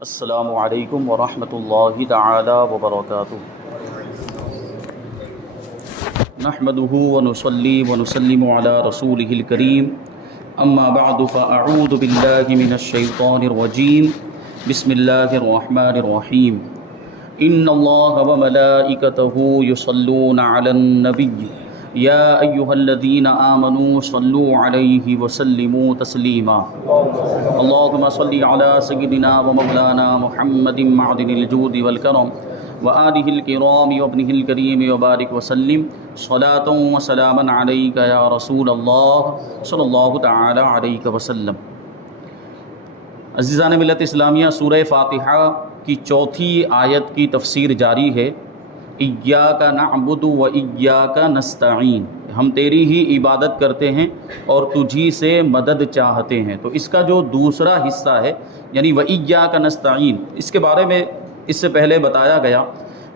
السلام علیکم ورحمۃ اللہ تعالی وبرکاتہ۔ نحمده ونصلی ونسلم علی رسولہ الکریم، اما بعد فاعوذ باللہ من الشیطان الرجیم، بسم اللہ الرحمن الرحیم۔ ان اللہ وملائکتہ یصلون علی النبی یا ایہا الذین آمنوا صلوا علیہ وسلموا تسلیما۔ اللہم صلی علی سیدنا ومولانا محمد معدن الجود والکرم وآلہ الکرام وابنہ الکریم وبارک وسلم صلاۃ وسلاما علیک یا رسول اللہ صلی اللہ تعالی علیہ وسلم۔ عزیزان ملت اسلامیہ، سورہ فاتحہ کی چوتھی آیت کی تفسیر جاری ہے۔ ایاک نعبد و ایاک نستعین، ہم تیری ہی عبادت کرتے ہیں اور تجھی سے مدد چاہتے ہیں۔ تو اس کا جو دوسرا حصہ ہے یعنی و ایاک نستعین، اس کے بارے میں اس سے پہلے بتایا گیا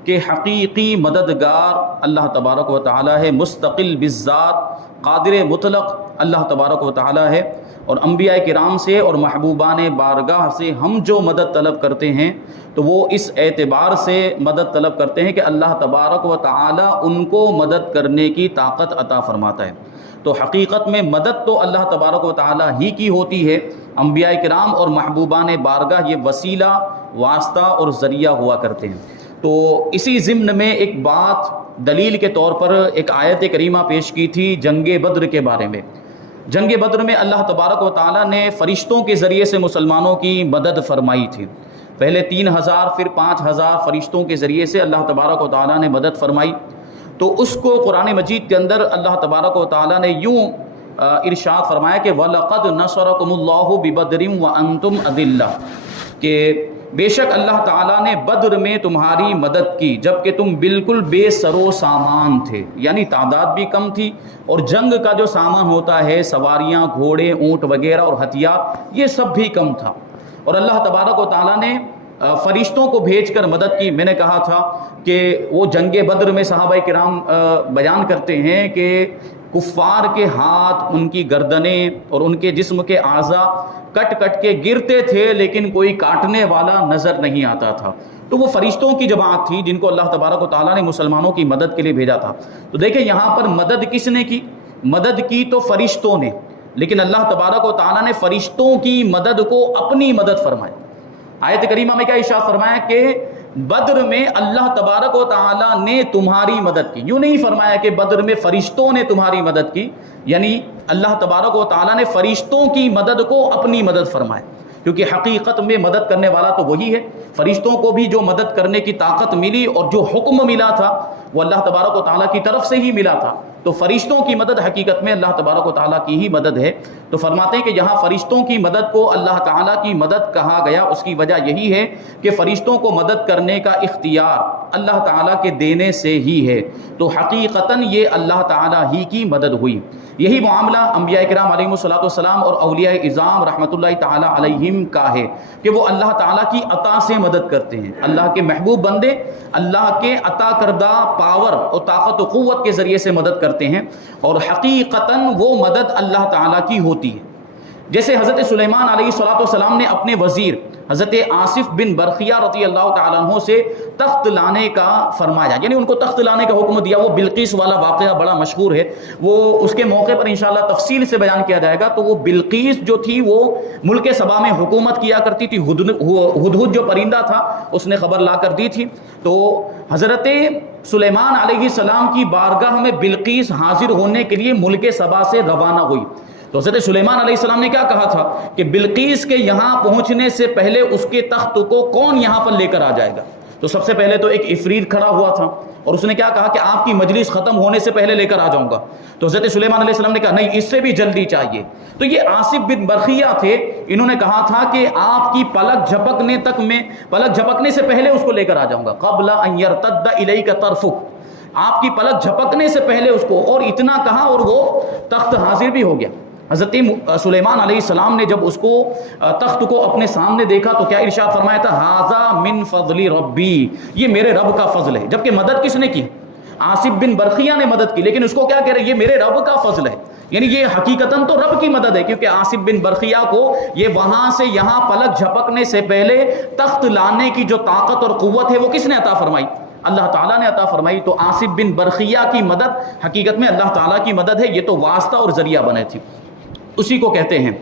کہ حقیقی مددگار اللہ تبارک و تعالی ہے، مستقل بالذات، قادر مطلق اللہ تبارک و تعالی ہے، اور انبیاء کرام سے اور محبوبان بارگاہ سے ہم جو مدد طلب کرتے ہیں تو وہ اس اعتبار سے مدد طلب کرتے ہیں کہ اللہ تبارک و تعالی ان کو مدد کرنے کی طاقت عطا فرماتا ہے۔ تو حقیقت میں مدد تو اللہ تبارک و تعالی ہی کی ہوتی ہے، انبیاء کرام اور محبوبان بارگاہ یہ وسیلہ، واسطہ اور ذریعہ ہوا کرتے ہیں۔ تو اسی ضمن میں ایک بات دلیل کے طور پر ایک آیت کریمہ پیش کی تھی جنگ بدر کے بارے میں۔ جنگ بدر میں اللہ تبارک و تعالیٰ نے فرشتوں کے ذریعے سے مسلمانوں کی مدد فرمائی تھی۔ پہلے 3000 پھر 5000 فرشتوں کے ذریعے سے اللہ تبارک و تعالیٰ نے مدد فرمائی۔ تو اس کو قرآن مجید کے اندر اللہ تبارک و تعالیٰ نے یوں ارشاد فرمایا کہ وَلَقَدْ نَصَرَكُمُ اللَّهُ بِبَدْرٍ وَأَنْتُمْ أَذِلَّةٌ، کہ بے شک اللہ تعالیٰ نے بدر میں تمہاری مدد کی جبکہ تم بالکل بے سر و سامان تھے، یعنی تعداد بھی کم تھی اور جنگ کا جو سامان ہوتا ہے، سواریاں، گھوڑے، اونٹ وغیرہ اور ہتھیار، یہ سب بھی کم تھا، اور اللہ تبارک و تعالیٰ نے فرشتوں کو بھیج کر مدد کی۔ میں نے کہا تھا کہ وہ جنگ بدر میں صحابہ کرام بیان کرتے ہیں کہ کفار کے ہاتھ، ان کی گردنیں اور ان کے جسم کے اعضاء کٹ کٹ کے گرتے تھے لیکن کوئی کاٹنے والا نظر نہیں آتا تھا۔ تو وہ فرشتوں کی جماعت تھی جن کو اللہ تبارک و تعالیٰ نے مسلمانوں کی مدد کے لیے بھیجا تھا۔ تو دیکھیں یہاں پر مدد کس نے کی؟ مدد کی تو فرشتوں نے، لیکن اللہ تبارک و تعالیٰ نے فرشتوں کی مدد کو اپنی مدد فرمائی۔ آیت کریمہ میں کیا ارشاد فرمایا کہ بدر میں اللہ تبارک و تعالیٰ نے تمہاری مدد کی۔ یوں نہیں فرمایا کہ بدر میں فرشتوں نے تمہاری مدد کی، یعنی اللہ تبارک و تعالیٰ نے فرشتوں کی مدد کو اپنی مدد فرمایا، کیونکہ حقیقت میں مدد کرنے والا تو وہی ہے۔ فرشتوں کو بھی جو مدد کرنے کی طاقت ملی اور جو حکم ملا تھا وہ اللہ تبارک و تعالیٰ کی طرف سے ہی ملا تھا۔ تو فرشتوں کی مدد حقیقت میں اللہ تبارک و تعالیٰ کی ہی مدد ہے۔ تو فرماتے ہیں کہ یہاں فرشتوں کی مدد کو اللہ تعالیٰ کی مدد کہا گیا، اس کی وجہ یہی ہے کہ فرشتوں کو مدد کرنے کا اختیار اللہ تعالیٰ کے دینے سے ہی ہے، تو حقیقتاً یہ اللہ تعالیٰ ہی کی مدد ہوئی۔ یہی معاملہ انبیاء کرام علیہم الصلوۃ والسلام اور اولیاء اعظام رحمۃ اللہ تعالیٰ علیہم کا ہے کہ وہ اللہ تعالیٰ کی عطا سے مدد کرتے ہیں۔ اللہ کے محبوب بندے اللہ کے عطا کردہ پاور اور طاقت و قوت کے ذریعے سے مدد کرتے ہیں، اور حقیقتاً وہ مدد اللہ تعالیٰ کی ہوتی ہے۔ جیسے حضرت سلیمان علیہ السلام نے اپنے وزیر حضرت آصف بن برخیہ رضی اللہ تعالیٰ عنہ سے تخت لانے کا فرمایا، یعنی ان کو تخت لانے کا حکم دیا۔ وہ بلقیس والا واقعہ بڑا مشہور ہے، وہ اس کے موقع پر انشاءاللہ تفصیل سے بیان کیا جائے گا۔ تو وہ بلقیس جو تھی وہ ملک سبا میں حکومت کیا کرتی تھی۔ ہدہد جو پرندہ تھا اس نے خبر لا کر دی تھی۔ تو حضرت سلیمان علیہ السلام کی بارگاہ میں بلقیس حاضر ہونے کے لیے ملک سبا سے روانہ ہوئی۔ تو حضرت سلیمان علیہ السلام نے کیا کہا تھا کہ بلقیس کے یہاں پہنچنے سے پہلے اس کے تخت کو کون یہاں پر لے کر آ جائے گا؟ تو سب سے پہلے تو ایک عفریت کھڑا ہوا تھا اور اس نے کیا کہا کہ آپ کی مجلس ختم ہونے سے پہلے لے کر آ جاؤں گا۔ تو حضرت سلیمان علیہ السلام نے کہا نہیں، اس سے بھی جلدی چاہیے۔ تو یہ آصف بن برخیہ تھے، انہوں نے کہا تھا کہ آپ کی پلک جھپکنے سے پہلے اس کو لے کر آ جاؤں گا، قبل ان یرتد الیک طرفک، آپ کی پلک جھپکنے سے پہلے اس کو، اور اتنا کہا اور وہ تخت حاضر بھی ہو گیا۔ حضرت سلیمان علیہ السلام نے جب اس کو تخت کو اپنے سامنے دیکھا تو کیا ارشاد فرمایا تھا؟ ھذا من فضل ربی، یہ میرے رب کا فضل ہے۔ جبکہ مدد کس نے کی؟ آصف بن برخیہ نے مدد کی، لیکن اس کو کیا کہہ رہے ہیں؟ یہ میرے رب کا فضل ہے، یعنی یہ حقیقتاً تو رب کی مدد ہے، کیونکہ عاصم بن برقیہ کو یہ وہاں سے یہاں پلک جھپکنے سے پہلے تخت لانے کی جو طاقت اور قوت ہے وہ کس نے عطا فرمائی؟ اللہ تعالیٰ نے عطا فرمائی. تو عاصم بن برقیہ کی مدد حقیقت میں اللہ تعالیٰ کی مدد ہے، یہ تو واسطہ اور ذریعہ بنے تھی. اسی کو کہتے ہیں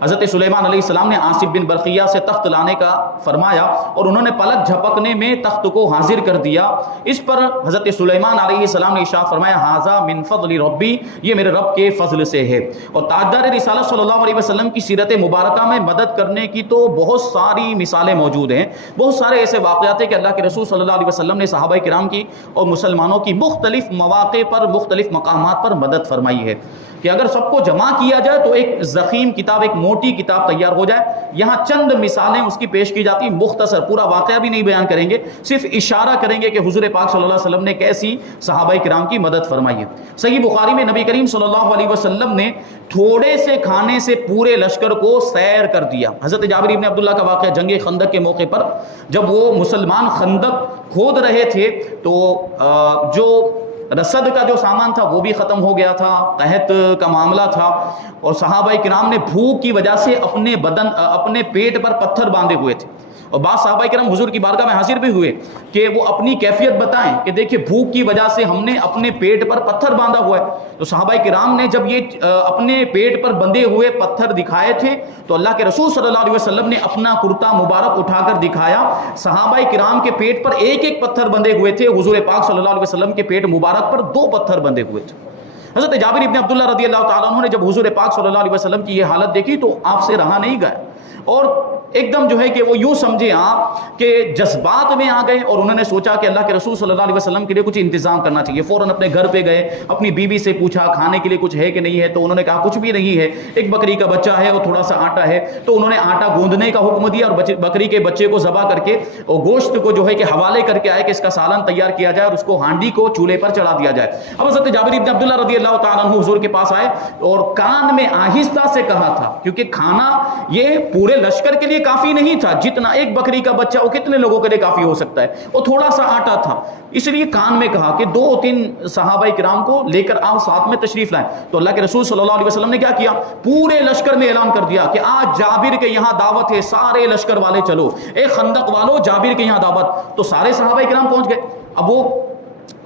حضرت سلیمان علیہ السلام نے عاصم بن برقیہ سے تخت لانے کا فرمایا اور انہوں نے پلک جھپکنے میں تخت کو حاضر کر دیا. اس پر حضرت سلیمان علیہ السلام نے ارشاد فرمایا ھذا من فضل ربی، یہ میرے رب کے فضل سے ہے. اور تاجدار رسالت صلی اللہ علیہ وسلم کی سیرت مبارکہ میں مدد کرنے کی تو بہت ساری مثالیں موجود ہیں. بہت سارے ایسے واقعات ہیں کہ اللہ کے رسول صلی اللہ علیہ وسلم نے صحابہ کرام کی اور مسلمانوں کی مختلف مواقع پر مختلف مقامات پر مدد فرمائی ہے کہ اگر سب کو جمع کیا جائے تو ایک ضخیم کتاب، ایک موٹی کتاب تیار ہو جائے. یہاں چند مثالیں اس کی پیش کی جاتی، مختصر، پورا واقعہ بھی نہیں بیان کریں گے، صرف اشارہ کریں گے کہ حضور پاک صلی اللہ علیہ وسلم نے کیسی صحابہ کرام کی مدد فرمائی ہے. صحیح بخاری میں نبی کریم صلی اللہ علیہ وسلم نے تھوڑے سے کھانے سے پورے لشکر کو سیر کر دیا. حضرت جابر ابن عبداللہ کا واقعہ جنگ خندق کے موقع پر جب وہ مسلمان خندق کھود رہے تھے تو جو رسد کا جو سامان تھا وہ بھی ختم ہو گیا تھا، قحط کا معاملہ تھا، اور صحابہ کرام نے بھوک کی وجہ سے اپنے پیٹ پر پتھر باندھے ہوئے تھے. اور بعض صحابہ کرام حضور کی بارگاہ میں حاضر بھی ہوئے کہ وہ اپنی کیفیت بتائیں کہ دیکھیں بھوک کی وجہ سے ہم نے اپنے پیٹ پر پتھر باندھا ہوا ہے. تو صحابہ کرام نے جب یہ اپنے پیٹ پر بندھے ہوئے پتھر دکھائے تھے تو اللہ کے رسول صلی اللہ علیہ وسلم نے اپنا کرتا مبارک اٹھا کر دکھایا. صحابہ کرام کے پیٹ پر ایک ایک پتھر بندھے ہوئے تھے، حضور پاک صلی اللہ علیہ وسلم کے پیٹ مبارک پر 2 پتھر بندھے ہوئے تھے. حضرت جابر ابن عبداللہ رضی اللہ تعالیٰ عنہ نے جب حضور پاک صلی اللہ علیہ وسلم کی یہ حالت دیکھی تو آپ سے رہا نہیں گیا، اور ایک دم جو ہے کہ وہ یوں سمجھے آپ کہ جذبات میں آ گئے، اور انہوں نے سوچا کہ اللہ کے رسول صلی اللہ علیہ وسلم کے لیے کچھ انتظام کرنا چاہیے. فوراً اپنے گھر پہ گئے، اپنی بیوی سے پوچھا کھانے کے لیے کچھ ہے کہ نہیں ہے. تو انہوں نے کہا کچھ بھی نہیں ہے، ایک بکری کا بچہ ہے اور تھوڑا سا آٹا ہے. تو انہوں نے آٹا گوندنے کا حکم دیا اور بکری کے بچے کو ذبح کر کے اور گوشت کو جو ہے کہ حوالے کر کے آئے کہ اس کا سالن تیار کیا جائے اور اس کو ہانڈی کو چولہے پر چڑھا دیا جائے. اب حضرت جابر بن عبداللہ رضی اللہ تعالیٰ عنہ حضور کے پاس آئے اور کان میں آہستہ سے کہا تھا، کیونکہ کھانا یہ پورے لشکر کے لیے کافی نہیں تھا، جتنا ایک بکری کا بچہ وہ کتنے لوگوں کے لیے کافی ہو سکتا ہے، وہ تھوڑا سا آٹا تھا. اس لیے کان میں کہا کہ 2-3 صحابہ کرام کو لے کر آپ ساتھ میں تشریف لائیں. تو اللہ کے رسول صلی اللہ علیہ وسلم نے کیا کیا، پورے لشکر میں اعلان کر دیا کہ آج جابر کے یہاں دعوت ہے، سارے لشکر والے چلو، اے خندق والو جابر کے یہاں دعوت. تو سارے صحابہ کرام پہنچ گئے. اب وہ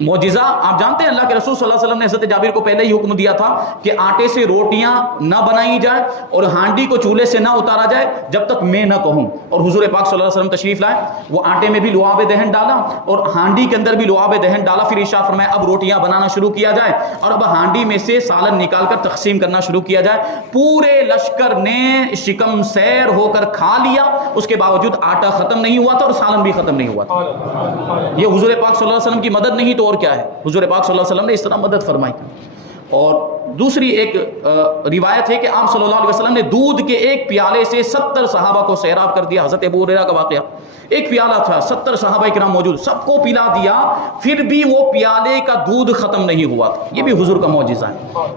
معجزہ آپ جانتے ہیں، اللہ کے رسول صلی اللہ علیہ وسلم نے حضرت جابر کو پہلے ہی حکم دیا تھا کہ آٹے سے روٹیاں نہ بنائی جائے اور ہانڈی کو چولہے سے نہ اتارا جائے جب تک میں نہ کہوں. اور حضور پاک صلی اللہ علیہ وسلم تشریف لائے، وہ آٹے میں بھی لعاب دہن ڈالا اور ہانڈی کے اندر بھی لعاب دہن ڈالا. پھر ارشاد فرمایا اب روٹیاں بنانا شروع کیا جائے اور اب ہانڈی میں سے سالن نکال کر تقسیم کرنا شروع کیا جائے. پورے لشکر نے شکم سیر ہو کر کھا لیا، اس کے باوجود آٹا ختم نہیں ہوا تھا اور سالن بھی ختم نہیں ہوا تھا. یہ حضور پاک صلی اللہ علیہ وسلم کی مدد نہیں تو اور کیا ہے، حضور پاک صلی اللہ علیہ وسلم نے اس طرح مدد فرمائی. اور دوسری ایک روایت ہے کہ آپ صلی اللہ علیہ وسلم نے دودھ کے ایک پیالے سے 70 صحابہ کو سیراب کر دیا. حضرت ابو ہریرہ کا واقعہ، ایک پیالہ تھا، 70 صحابہ کرام موجود، سب کو پلا دیا، پھر بھی وہ پیالے کا دودھ ختم نہیں ہوا تھا. یہ بھی حضور کا معجزہ ہے.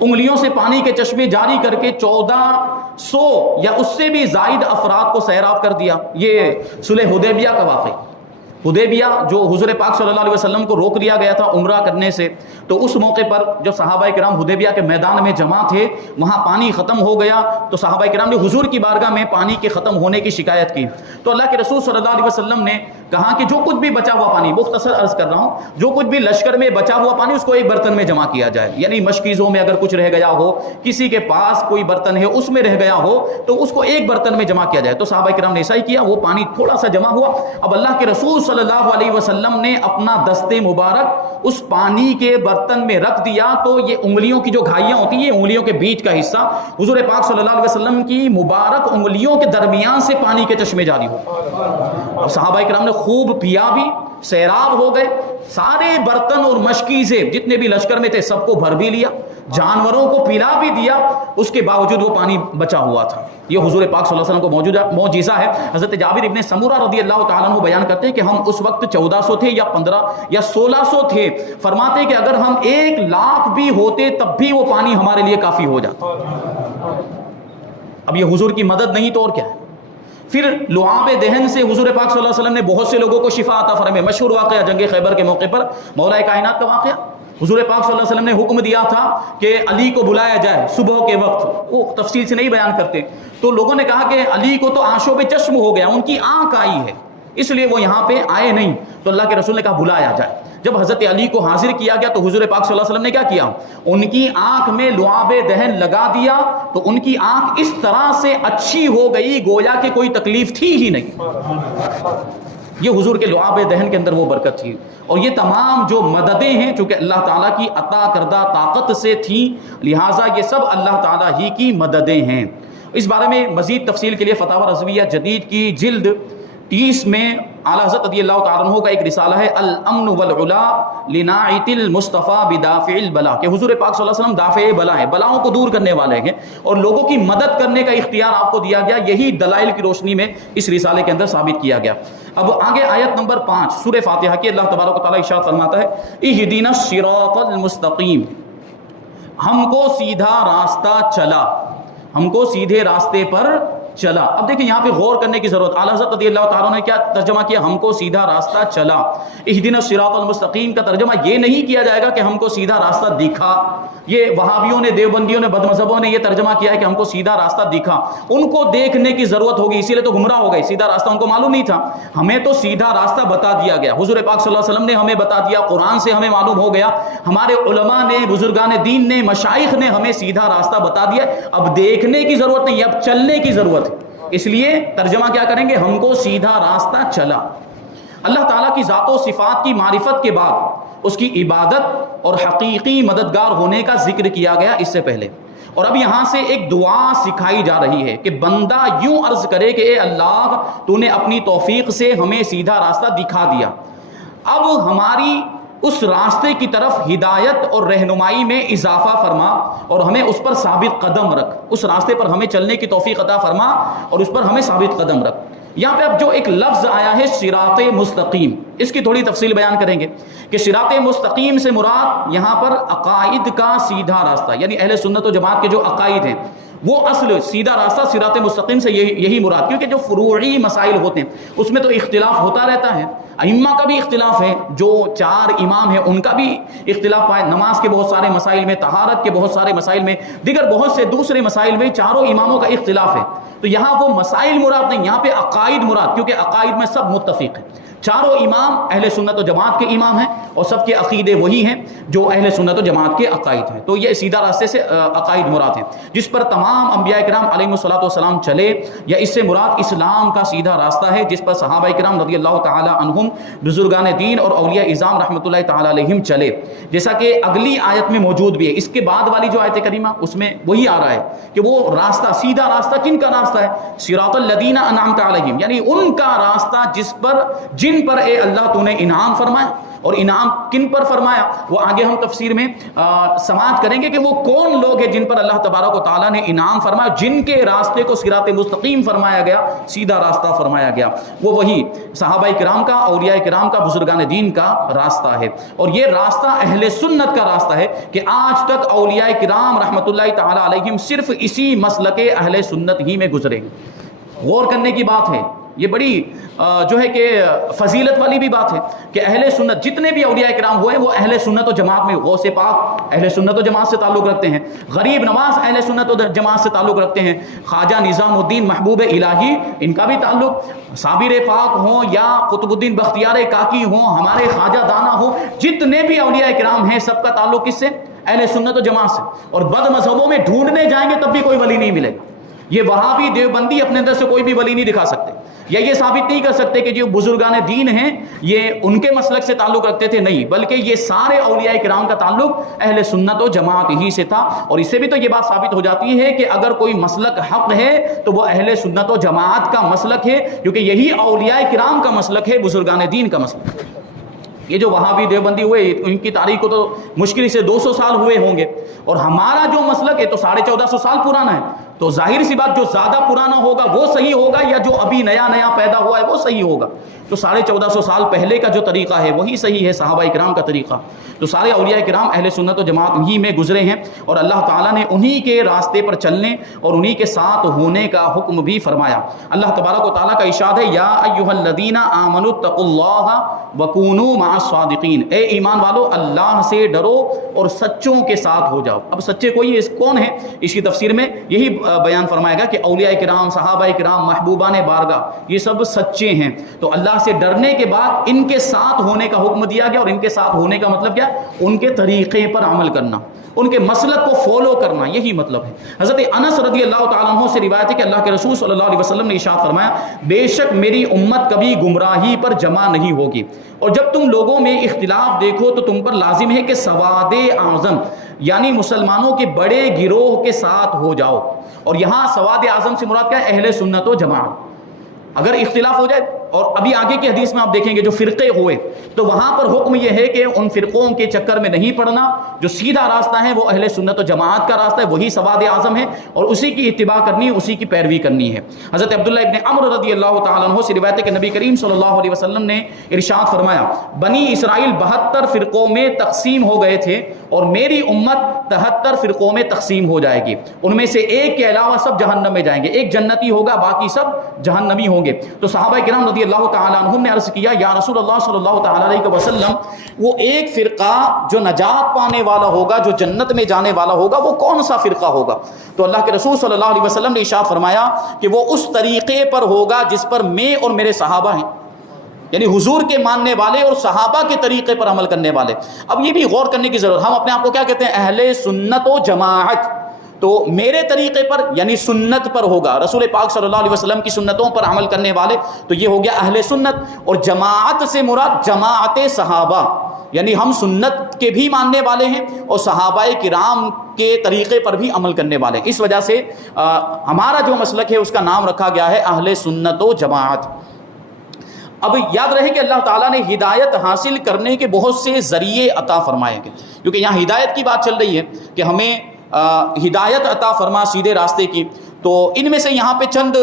انگلیوں سے پانی کے چشمے جاری کر کے 1400 یا اس سے بھی زائد افراد کو سیراب کر دیا. یہ صلح حدیبیہ کا واقعہ. حدیبیہ جو حضور پاک صلی اللہ علیہ وسلم کو روک دیا گیا تھا عمرہ کرنے سے، تو اس موقع پر جب صحابہ کرام حدیبیہ کے میدان میں جمع تھے، وہاں پانی ختم ہو گیا تو صحابہ کرام نے حضور کی بارگاہ میں پانی کے ختم ہونے کی شکایت کی. تو اللہ کے رسول صلی اللہ علیہ وسلم نے کہا کہ جو کچھ بھی بچا ہوا پانی، مختصر عرض کر رہا ہوں، جو کچھ بھی لشکر میں بچا ہوا پانی اس کو ایک برتن میں جمع کیا جائے. یعنی مشکیزوں میں اگر کچھ رہ گیا ہو، کسی کے پاس کوئی برتن ہے اس میں رہ گیا ہو تو اس کو ایک برتن میں جمع کیا جائے. تو صحابہ کرام نے ایسا ہی کیا، وہ پانی تھوڑا سا جمع ہوا. اب اللہ کے رسول صلی اللہ علیہ وسلم نے اپنا دست مبارک اس پانی کے برتن میں رکھ دیا تو یہ انگلیوں کی جو گھائیاں ہوتی ہیں، انگلیوں کے بیچ کا حصہ، حضور پاک صلی اللہ علیہ وسلم کی مبارک انگلیوں کے درمیان سے پانی کے چشمے جاری ہو. اب صحابہ کرام نے خوب پیا بھی، سیراب ہو گئے. سارے برتن اور مشکیزیں جتنے بھی لشکر میں تھے سب کو بھر بھی لیا، جانوروں کو پلا بھی دیا، اس کے باوجود وہ پانی بچا ہوا تھا. یہ حضور پاک صلی اللہ علیہ وسلم کو معجزہ ہے. حضرت جابر ابن سمورہ رضی اللہ تعالیٰ عنہ بیان کرتے ہیں کہ ہم اس وقت 1400 تھے یا 15 یا 1600 تھے. فرماتے ہیں کہ اگر ہم 1,00,000 بھی ہوتے تب بھی وہ پانی ہمارے لیے کافی ہو جاتا. اب یہ حضور کی مدد نہیں تو اور کیا ہے. پھر لعاب دہن سے حضور پاک صلی اللہ علیہ وسلم نے بہت سے لوگوں کو شفا عطا فرمائی. مشہور واقعہ جنگ خیبر کے موقع پر مولا کائنات کا واقعہ. حضور پاک صلی اللہ علیہ وسلم نے حکم دیا تھا کہ علی کو بلایا جائے صبح کے وقت، وہ تفصیل سے نہیں بیان کرتے، تو لوگوں نے کہا کہ علی کو تو آنشوں پہ چشم ہو گیا، ان کی آنکھ آئی ہے، اس لیے وہ یہاں پہ آئے نہیں، تو اللہ کے رسول نے کہا بلایا جائے۔ جب حضرت علی کو حاضر کیا گیا تو حضور پاک صلی اللہ علیہ وسلم نے کیا کیا، ان کی آنکھ میں لعاب دہن لگا دیا، تو ان کی آنکھ اس طرح سے اچھی ہو گئی گویا کہ کوئی تکلیف تھی ہی نہیں۔ یہ حضور کے لعاب دہن کے اندر وہ برکت تھی۔ اور یہ تمام جو مددیں ہیں چونکہ اللہ تعالیٰ کی عطا کردہ طاقت سے تھیں، لہٰذا یہ سب اللہ تعالیٰ ہی کی مددیں ہیں۔ اس بارے میں مزید تفصیل کے لیے فتاوی رضویہ جدید کی جلد 30 میں اعلیٰ حضرت رضی اللہ تعالیٰ عنہ کا ایک رسالہ ہے الامن والعلا لناعت المصطفیٰ بدافع البلا، کہ حضور پاک صلی اللہ علیہ وسلم دافع بلا ہیں، بلاؤں کو دور کرنے والے ہیں، اور لوگوں کی مدد کرنے کا اختیار آپ کو دیا گیا، یہی دلائل کی روشنی میں اس رسالے کے اندر ثابت کیا گیا۔ اب آگے آیت نمبر 5 سورہ فاتحہ کی اللہ تبارک و تعالیٰ ارشاد فرماتا ہے اہدنا الصراط المستقیم، ہم کو سیدھا راستہ چلا، ہم کو سیدھے راستے پر چلا۔ اب دیکھیں یہاں پہ غور کرنے کی ضرورت، اعلیٰ حضرت رضی اللہ تعالیٰ نے کیا ترجمہ کیا، ہم کو سیدھا راستہ چلا۔ اہدنا الصراط المستقیم کا ترجمہ یہ نہیں کیا جائے گا کہ ہم کو سیدھا راستہ دکھا، یہ وہابیوں نے، دیوبندیوں نے، بد مذہبوں نے یہ ترجمہ کیا ہے کہ ہم کو سیدھا راستہ دکھا، ان کو دیکھنے کی ضرورت ہوگی اسی لیے تو گمراہ ہو گئے، سیدھا راستہ ان کو معلوم نہیں تھا، ہمیں تو سیدھا راستہ بتا دیا گیا، حضور پاک صلی اللہ علیہ وسلم نے ہمیں بتا دیا، قرآن سے ہمیں معلوم ہو گیا، ہمارے علماء نے، بزرگان دین نے، مشائخ نے ہمیں سیدھا راستہ بتا دیا، اب دیکھنے کی ضرورت نہیں، اب چلنے کی ضرورت ہے، اس لیے ترجمہ کیا کریں گے، ہم کو سیدھا راستہ چلا۔ اللہ تعالیٰ کی ذات و صفات کی معرفت کے بعد اس کی عبادت اور حقیقی مددگار ہونے کا ذکر کیا گیا اس سے پہلے، اور اب یہاں سے ایک دعا سکھائی جا رہی ہے کہ بندہ یوں عرض کرے کہ اے اللہ تو نے اپنی توفیق سے ہمیں سیدھا راستہ دکھا دیا، اب ہماری اس راستے کی طرف ہدایت اور رہنمائی میں اضافہ فرما اور ہمیں اس پر ثابت قدم رکھ، اس راستے پر ہمیں چلنے کی توفیق عطا فرما اور اس پر ہمیں ثابت قدم رکھ۔ یہاں پہ اب جو ایک لفظ آیا ہے صراط مستقیم، اس کی تھوڑی تفصیل بیان کریں گے کہ صراط مستقیم سے مراد یہاں پر عقائد کا سیدھا راستہ، یعنی اہل سنت و جماعت کے جو عقائد ہیں وہ اصل سیدھا راستہ صراط مستقیم سے یہی مراد، کیونکہ جو فروعی مسائل ہوتے ہیں اس میں تو اختلاف ہوتا رہتا ہے، ائمہ کا بھی اختلاف ہے، جو 4 امام ہیں ان کا بھی اختلاف پائے، نماز کے بہت سارے مسائل میں، طہارت کے بہت سارے مسائل میں، دیگر بہت سے دوسرے مسائل میں چاروں اماموں کا اختلاف ہے، تو یہاں وہ مسائل مراد نہیں، یہاں پہ عقائد مراد، کیونکہ عقائد میں سب متفق ہیں، چاروں امام اہل سنت و جماعت کے امام ہیں اور سب کے عقیدے وہی ہیں جو اہل سنت و جماعت کے عقائد ہیں، تو یہ سیدھا راستے سے عقائد مراد ہیں جس پر تمام انبیاء کرام علیہ الصلوۃ والسلام چلے، یا اس سے مراد اسلام کا سیدھا راستہ ہے جس پر صحابہ کرام رضی اللہ تعالی عنہم، بزرگان دین اور اولیاء اعظام رحمۃ اللہ تعالی علیہم چلے، جیسا کہ اگلی آیت میں موجود بھی ہے، اس کے بعد والی جو آیت کریمہ اس میں وہی آ رہا ہے کہ وہ راستہ، سیدھا راستہ کن کا راستہ ہے، صراط الذین انعمت علیہم، یعنی ان کا راستہ جن پر اے اللہ تو نے انعام فرمایا، اور انعام کن پر فرمایا وہ آگے ہم تفسیر میں سماعت کریں گے کہ وہ کون لوگ ہیں جن پر اللہ تبارک و تعالیٰ نے انعام فرمایا، جن کے راستے کو صراط مستقیم فرمایا گیا، سیدھا راستہ فرمایا گیا، وہ وہی صحابہ کرام کا، اولیاء کرام کا، بزرگان دین کا راستہ ہے، اور یہ راستہ اہل سنت کا راستہ ہے کہ آج تک اولیاء کرام رحمۃ اللہ تعالی علیہم صرف اسی مسلک اہل سنت ہی میں گزرے۔ غور کرنے کی بات ہے، یہ بڑی جو ہے کہ فضیلت والی بھی بات ہے کہ اہل سنت جتنے بھی اولیاء کرام ہوئے وہ اہل سنت و جماعت میں، غوث پاک اہل سنت و جماعت سے تعلق رکھتے ہیں، غریب نواز اہل سنت و جماعت سے تعلق رکھتے ہیں، خواجہ نظام الدین محبوب الہی ان کا بھی تعلق، صابر پاک ہوں یا قطب الدین بختیار کاکی ہوں، ہمارے خواجہ دانا ہوں، جتنے بھی اولیاء کرام ہیں سب کا تعلق کس سے، اہل سنت و جماعت سے، اور بد مذہبوں میں ڈھونڈنے جائیں گے تب بھی کوئی ولی نہیں ملے گا، یہ وہابی دیوبندی اپنے اندر سے کوئی بھی ولی نہیں دکھا سکتے، یا یہ ثابت نہیں کر سکتے کہ جو بزرگان دین ہیں یہ ان کے مسلک سے تعلق رکھتے تھے، نہیں، بلکہ یہ سارے اولیاء کرام کا تعلق اہل سنت و جماعت ہی سے تھا، اور اس سے بھی تو یہ بات ثابت ہو جاتی ہے کہ اگر کوئی مسلک حق ہے تو وہ اہل سنت و جماعت کا مسلک ہے، کیونکہ یہی اولیاء کرام کا مسلک ہے، بزرگان دین کا مسلک ہے۔ یہ جو وہابی دیوبندی ہوئے ان کی تاریخ کو تو مشکل سے 200 سال ہوئے ہوں گے، اور ہمارا جو مسلک ہے تو 1450 سال پرانا ہے، تو ظاہر سی بات جو زیادہ پرانا ہوگا وہ صحیح ہوگا یا جو ابھی نیا نیا پیدا ہوا ہے وہ صحیح ہوگا؟ تو 1450 سال پہلے کا جو طریقہ ہے وہی صحیح ہے، صحابہ کرام کا طریقہ۔ تو سارے اولیاء کرام اہل سنت و جماعت ہی میں گزرے ہیں، اور اللہ تعالیٰ نے انہی کے راستے پر چلنے اور انہی کے ساتھ ہونے کا حکم بھی فرمایا۔ اللہ تبارک و تعالیٰ کا ارشاد ہے، یا ایھا الذین آمنوا اتقوا اللہ وکونوا مع الصادقین، اے ایمان والو اللہ سے ڈرو اور سچوں کے ساتھ ہو جاؤ۔ اب سچے کون ہیں؟ اس کی تفسیر میں یہی بیان فرمائے گا کہ اولیاء کرام، صحابہ کرام، محبوبان بارگاہ یہ سب سچے ہیں۔ تو اللہ سے ڈرنے کے بعد ان کے ساتھ ہونے کا حکم دیا گیا، اور ان کے ساتھ ہونے کا مطلب کیا؟ ان کے طریقے پر عمل کرنا، ان کے مسلک کو فالو کرنا، یہی مطلب ہے۔ حضرت انس رضی اللہ تعالیٰ عنہ سے روایت ہے کہ اللہ کے رسول صلی اللہ علیہ وسلم نے ارشاد فرمایا، بے شک میری امت کبھی گمراہی پر جمع نہیں ہوگی، اور جب تم لوگوں میں اختلاف دیکھو تو تم پر لازم ہے کہ سواد اعظم یعنی مسلمانوں کے بڑے گروہ کے ساتھ ہو جاؤ۔ اور یہاں سواد اعظم سے مراد کیا ہے؟ اہل سنت و جماعت۔ اگر اختلاف ہو جائے، اور ابھی آگے کی حدیث میں آپ دیکھیں گے جو فرقے ہوئے، تو وہاں پر حکم یہ ہے کہ ان فرقوں کے چکر میں نہیں پڑنا، جو سیدھا راستہ ہے وہ اہل سنت و جماعت کا راستہ ہے، وہی سواد اعظم ہے، اور اسی کی اتباع کرنی ہے، اسی کی پیروی کرنی ہے۔ حضرت عبداللہ ابن عمرو رضی اللہ تعالیٰ عنہ سے روایت ہے کہ نبی کریم صلی اللہ علیہ وسلم نے ارشاد فرمایا، بنی اسرائیل 72 فرقوں میں تقسیم ہو گئے تھے، اور میری امت 73 فرقوں میں تقسیم ہو جائے گی، ان میں سے ایک کے علاوہ سب جہنم میں جائیں گے، ایک جنتی ہوگا، باقی سب جہنمی ہوں گے۔ تو صحابہ کرام رضی اللہ تعالیٰ عنہم نے عرض کیا، یا رسول اللہ صلی اللہ تعالیٰ علیہ وسلم، وہ ایک فرقہ جو نجات پانے والا ہوگا، جو جنت میں جانے والا ہوگا، وہ کون سا فرقہ ہوگا؟ تو اللہ کے رسول صلی اللہ علیہ وسلم نے ارشاد فرمایا کہ وہ اس طریقے پر ہوگا جس پر میں اور میرے صحابہ ہیں، یعنی حضور کے ماننے والے اور صحابہ کے طریقے پر عمل کرنے والے۔ اب یہ بھی غور کرنے کی ضرورت، ہم اپنے آپ کو کیا کہتے ہیں؟ اہل سنت و جماعت۔ تو میرے طریقے پر یعنی سنت پر ہوگا، رسول پاک صلی اللہ علیہ وسلم کی سنتوں پر عمل کرنے والے، تو یہ ہو گیا اہل سنت۔ اور جماعت سے مراد جماعت صحابہ، یعنی ہم سنت کے بھی ماننے والے ہیں اور صحابہ کرام کے طریقے پر بھی عمل کرنے والے ہیں۔ اس وجہ سے ہمارا جو مسلک ہے اس کا نام رکھا گیا ہے اہل سنت و جماعت۔ اب یاد رہے کہ اللہ تعالیٰ نے ہدایت حاصل کرنے کے بہت سے ذریعے عطا فرمائے گے، کیونکہ یہاں ہدایت کی بات چل رہی ہے کہ ہمیں ہدایت عطا فرما سیدھے راستے کی، تو ان میں سے یہاں پہ چند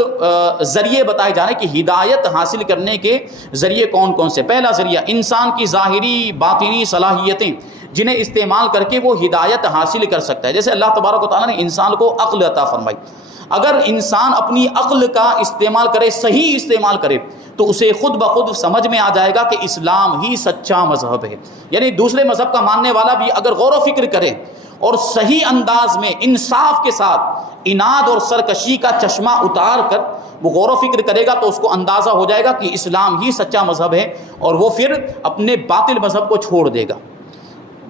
ذریعے بتائے جا رہے ہیں کہ ہدایت حاصل کرنے کے ذریعے کون کون سے۔ پہلا ذریعہ انسان کی ظاہری باطنی صلاحیتیں جنہیں استعمال کر کے وہ ہدایت حاصل کر سکتا ہے، جیسے اللہ تبارک و تعالیٰ نے انسان کو عقل عطا فرمائی۔ اگر انسان اپنی عقل کا استعمال کرے، صحیح استعمال کرے، تو اسے خود بخود سمجھ میں آ جائے گا کہ اسلام ہی سچا مذہب ہے۔ یعنی دوسرے مذہب کا ماننے والا بھی اگر غور و فکر کرے اور صحیح انداز میں انصاف کے ساتھ اناد اور سرکشی کا چشمہ اتار کر وہ غور و فکر کرے گا، تو اس کو اندازہ ہو جائے گا کہ اسلام ہی سچا مذہب ہے، اور وہ پھر اپنے باطل مذہب کو چھوڑ دے گا۔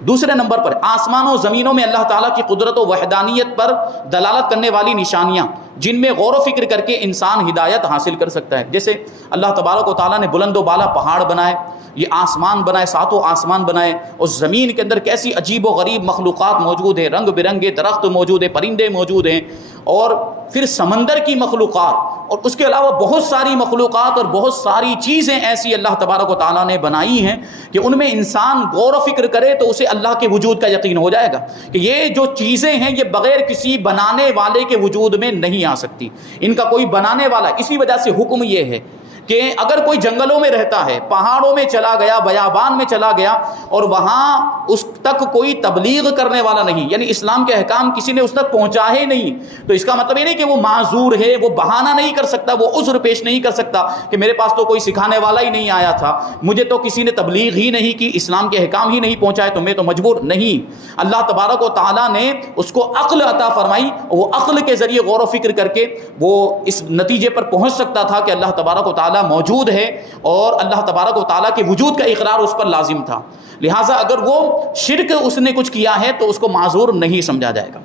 دوسرے نمبر پر آسمان و زمینوں میں اللہ تعالیٰ کی قدرت و وحدانیت پر دلالت کرنے والی نشانیاں، جن میں غور و فکر کر کے انسان ہدایت حاصل کر سکتا ہے۔ جیسے اللہ تبارک و تعالیٰ نے بلند و بالا پہاڑ بنائے، یہ آسمان بنائے، ساتوں آسمان بنائے، اور زمین کے اندر کیسی عجیب و غریب مخلوقات موجود ہیں، رنگ برنگے درخت موجود ہیں، پرندے موجود ہیں، اور پھر سمندر کی مخلوقات، اور اس کے علاوہ بہت ساری مخلوقات اور بہت ساری چیزیں ایسی اللہ تبارک و تعالیٰ نے بنائی ہیں کہ ان میں انسان غور و فکر کرے تو اسے اللہ کے وجود کا یقین ہو جائے گا کہ یہ جو چیزیں ہیں یہ بغیر کسی بنانے والے کے وجود میں نہیں آ سکتی، ان کا کوئی بنانے والا۔ اسی وجہ سے حکم یہ ہے کہ اگر کوئی جنگلوں میں رہتا ہے، پہاڑوں میں چلا گیا، بیابان میں چلا گیا، اور وہاں اس تک کوئی تبلیغ کرنے والا نہیں، یعنی اسلام کے احکام کسی نے اس تک پہنچائے نہیں، تو اس کا مطلب یہ نہیں کہ وہ معذور ہے، وہ بہانہ نہیں کر سکتا، وہ عذر پیش نہیں کر سکتا کہ میرے پاس تو کوئی سکھانے والا ہی نہیں آیا تھا، مجھے تو کسی نے تبلیغ ہی نہیں کی، اسلام کے احکام ہی نہیں پہنچائے، تو میں تو مجبور نہیں۔ اللہ تبارک و تعالیٰ نے اس کو عقل عطا فرمائی، وہ عقل کے ذریعے غور و فکر کر کے وہ اس نتیجے پر پہنچ سکتا تھا کہ اللہ تبارک و تعالیٰ موجود ہے، اور اللہ تبارک و تعالیٰ کے وجود کا اقرار اس پر لازم تھا، لہٰذا اگر وہ شرک اس نے کچھ کیا ہے تو اس کو معذور نہیں سمجھا جائے گا۔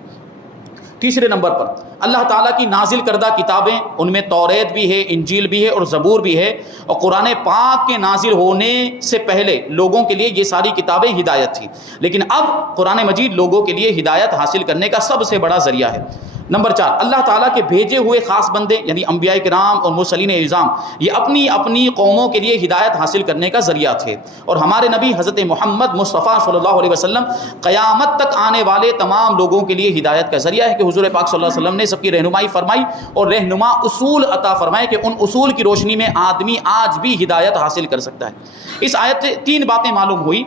تیسرے نمبر پر اللہ تعالیٰ کی نازل کردہ کتابیں، ان میں توریت بھی ہے، انجیل بھی ہے اور زبور بھی ہے، اور قرآن پاک کے نازل ہونے سے پہلے لوگوں کے لیے یہ ساری کتابیں ہدایت تھی، لیکن اب قرآن مجید لوگوں کے لیے ہدایت حاصل کرنے کا سب سے بڑا ذریعہ ہے۔ نمبر 4، اللہ تعالیٰ کے بھیجے ہوئے خاص بندے یعنی انبیاء کرام اور مرسلین اعظام یہ اپنی اپنی قوموں کے لیے ہدایت حاصل کرنے کا ذریعہ تھے، اور ہمارے نبی حضرت محمد مصطفیٰ صلی اللہ علیہ وسلم قیامت تک آنے والے تمام لوگوں کے لیے ہدایت کا ذریعہ ہے کہ حضور پاک صلی اللہ علیہ وسلم نے سب کی رہنمائی فرمائی اور رہنما اصول عطا فرمائے کہ ان اصول کی روشنی میں آدمی آج بھی ہدایت حاصل کر سکتا ہے۔ اس آیت سے 3 باتیں معلوم ہوئی۔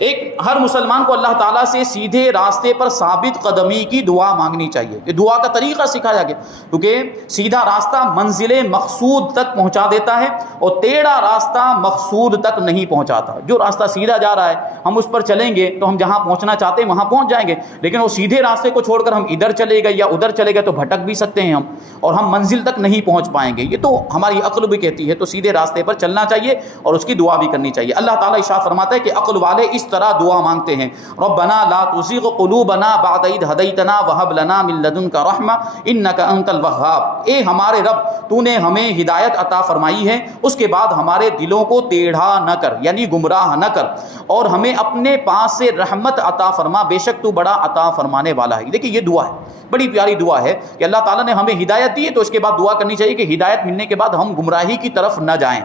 ایک، ہر مسلمان کو اللہ تعالیٰ سے سیدھے راستے پر ثابت قدمی کی دعا مانگنی چاہیے، کہ دعا کا طریقہ سکھایا گیا، کیونکہ سیدھا راستہ منزل مقصود تک پہنچا دیتا ہے اور ٹیڑھا راستہ مقصود تک نہیں پہنچاتا۔ جو راستہ سیدھا جا رہا ہے ہم اس پر چلیں گے تو ہم جہاں پہنچنا چاہتے ہیں وہاں پہنچ جائیں گے، لیکن وہ سیدھے راستے کو چھوڑ کر ہم ادھر چلے گئے یا ادھر چلے گئے تو بھٹک بھی سکتے ہیں ہم، اور ہم منزل تک نہیں پہنچ پائیں گے۔ یہ تو ہماری عقل بھی کہتی ہے، تو سیدھے راستے پر چلنا چاہیے اور اس کی دعا بھی کرنی چاہیے۔ اللہ تعالیٰ ارشاد فرماتا ہے کہ عقل والے اس طرح دعا مانگتے ہیں، ربنا لا تزغ قلوبنا بعد اذ ہدیتنا وہب لنا من لدنک رحمہ انک انت الوہاب۔ اے ہمارے رب، تو نے ہمیں ہدایت عطا فرمائی ہے، اس کے بعد ہمارے دلوں کو ٹیڑھا نہ کر یعنی گمراہ نہ کر، اور ہمیں اپنے پاس سے رحمت عطا فرما، بے شک تو بڑا عطا فرمانے والا ہے۔ دیکھیں یہ دعا ہے، بڑی پیاری دعا ہے کہ اللہ تعالیٰ نے ہمیں ہدایت دی ہے، تو اس کے بعد دعا کرنی چاہیے کہ ہدایت ملنے کے بعد ہم گمراہی کی طرف نہ جائیں۔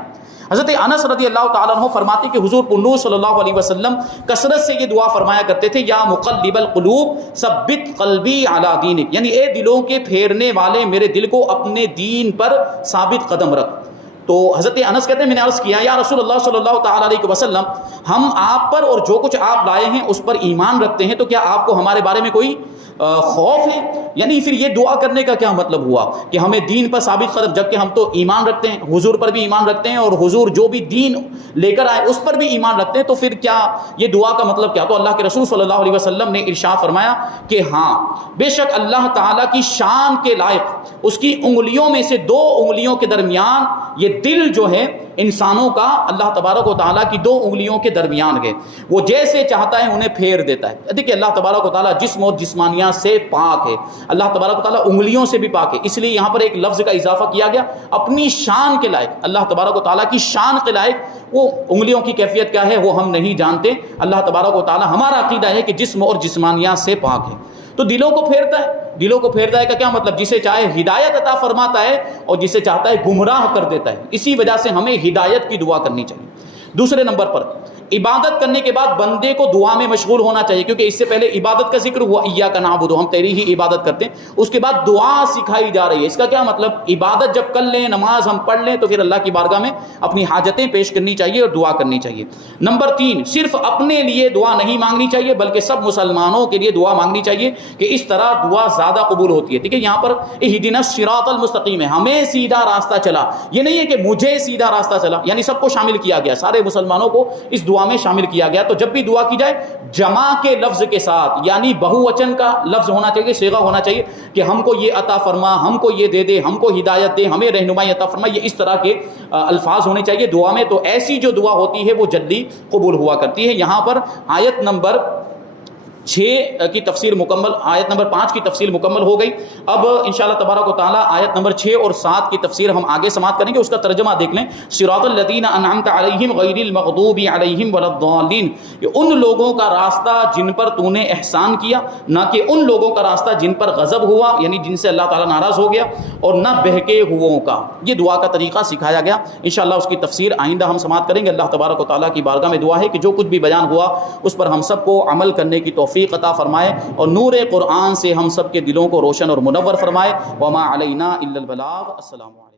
حضرت انس رضی اللہ تعالیٰ عنہ فرماتے کہ حضور پنو صلی اللہ علیہ وسلم کثرت سے یہ دعا فرمایا کرتے تھے، یا مقلب القلوب ثبت قلبی علی دینک، یعنی اے دلوں کے پھیرنے والے میرے دل کو اپنے دین پر ثابت قدم رکھ۔ تو حضرت انس کہتے ہیں میں نے عرض کیا یا رسول اللہ صلی اللہ تعالیٰ علیہ وسلم، ہم آپ پر اور جو کچھ آپ لائے ہیں اس پر ایمان رکھتے ہیں، تو کیا آپ کو ہمارے بارے میں کوئی خوف ہے؟ یعنی پھر یہ دعا کرنے کا کیا مطلب ہوا کہ ہمیں دین پر ثابت قدم، جبکہ ہم تو ایمان رکھتے ہیں، حضور پر بھی ایمان رکھتے ہیں اور حضور جو بھی دین لے کر آئے اس پر بھی ایمان رکھتے ہیں، تو پھر کیا یہ دعا کا مطلب کیا؟ تو اللہ کے رسول صلی اللہ علیہ وسلم نے ارشاد فرمایا کہ ہاں بے شک اللہ تعالیٰ کی شان کے لائق اس کی انگلیوں میں سے 2 انگلیوں کے درمیان یہ دل جو ہے انسانوں کا اللہ تبارک و تعالیٰ کی 2 انگلیوں کے درمیان ہے، وہ جیسے چاہتا ہے انہیں پھیر دیتا ہے۔ دیکھیے اللہ تبارک و تعالیٰ جسم اور جسمانیات سے پاک ہے، اللہ تبارک و تعالیٰ انگلیوں سے بھی پاک ہے، اس لیے یہاں پر ایک لفظ کا اضافہ کیا گیا، اپنی شان کے لائق، اللہ تبارک و تعالیٰ کی شان کے لائق وہ انگلیوں کی کیفیت کیا ہے وہ ہم نہیں جانتے۔ اللہ تبارک و تعالیٰ، ہمارا عقیدہ ہے کہ جسم اور جسمانیات سے پاک ہے، تو دلوں کو پھیرتا ہے۔ دلوں کو پھیرتا ہے کا کیا مطلب؟ جسے چاہے ہدایت عطا فرماتا ہے اور جسے چاہتا ہے گمراہ کر دیتا ہے۔ اسی وجہ سے ہمیں ہدایت کی دعا کرنی چاہیے۔ دوسرے نمبر پر عبادت کرنے کے بعد بندے کو دعا میں مشغول ہونا چاہیے، کیونکہ اس سے پہلے عبادت کا ذکر ہوا، ایاک نعبد، ہم تیری ہی عبادت کرتے ہیں، اس کے بعد دعا سکھائی جا رہی ہے۔ اس کا کیا مطلب؟ عبادت جب کر لیں، نماز ہم پڑھ لیں، تو پھر اللہ کی بارگاہ میں اپنی حاجتیں پیش کرنی چاہیے اور دعا کرنی چاہیے۔ نمبر 3، صرف اپنے لیے دعا نہیں مانگنی چاہیے بلکہ سب مسلمانوں کے لیے دعا مانگنی چاہیے، کہ اس طرح دعا زیادہ قبول ہوتی ہے۔ ٹھیک ہے، یہاں پر اہدنا الصراط المستقیم ہے، ہمیں سیدھا راستہ چلا، یہ نہیں ہے کہ مجھے سیدھا راستہ چلا، یعنی سب کو شامل کیا گیا، سارے مسلمانوں کو اس دعا میں شامل کیا گیا۔ تو جب بھی دعا کی جائے جمع کے لفظ کے ساتھ، یعنی بہو وچن کا لفظ ہونا چاہیے، صیغہ ہونا چاہیے کہ ہم کو یہ عطا فرما، ہم کو یہ دے دے، ہم کو ہدایت دے، ہمیں رہنمائی عطا فرما، یہ اس طرح کے الفاظ ہونے چاہیے دعا میں، تو ایسی جو دعا ہوتی ہے وہ جلدی قبول ہوا کرتی ہے۔ یہاں پر آیت نمبر 6 کی تفسیر مکمل، آیت نمبر 5 کی تفسیر مکمل ہو گئی۔ اب انشاءاللہ تبارک و تعالیٰ آیت نمبر 6 اور 7 کی تفسیر ہم آگے سماعت کریں گے، اس کا ترجمہ دیکھ لیں۔ صراط الذین انعمت علیہم غیر المغضوب علیہم ولا الضالین، یہ ان لوگوں کا راستہ جن پر تو نے احسان کیا، نہ کہ ان لوگوں کا راستہ جن پر غضب ہوا، یعنی جن سے اللہ تعالیٰ ناراض ہو گیا، اور نہ بہکے ہووں کا۔ یہ دعا کا طریقہ سکھایا گیا، انشاءاللہ اس کی تفسیر آئندہ ہم سماعت کریں گے۔ اللہ تبارک و تعالیٰ کی بارگاہ میں دعا ہے کہ جو کچھ بھی بیان ہوا اس پر ہم سب کو عمل کرنے کی توفیق عطا فرمائے، اور نور قرآن سے ہم سب کے دلوں کو روشن اور منور فرمائے۔ وما علینا الا البلاغ۔ السلام علیکم۔